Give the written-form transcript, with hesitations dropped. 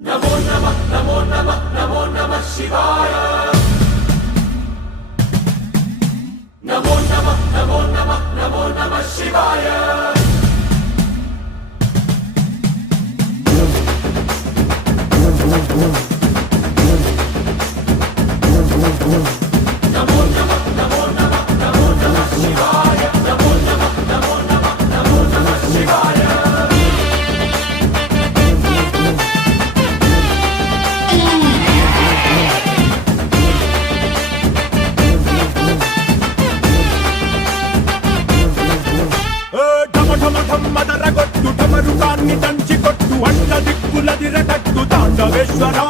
नमो नमः नमो नमः नमो नमः शिवाय नमो नमः नमो नमः नमो नमः शिवाय नमो नमः नमो नमः नमो नमः शिवाय नमो नमः नमो नमः नमो नमः शिवाय మదరగొట్టు టమరుకాన్ని దంచి కొట్టు అన్న దిక్కులదిరగట్టు తాండవేశ్వరా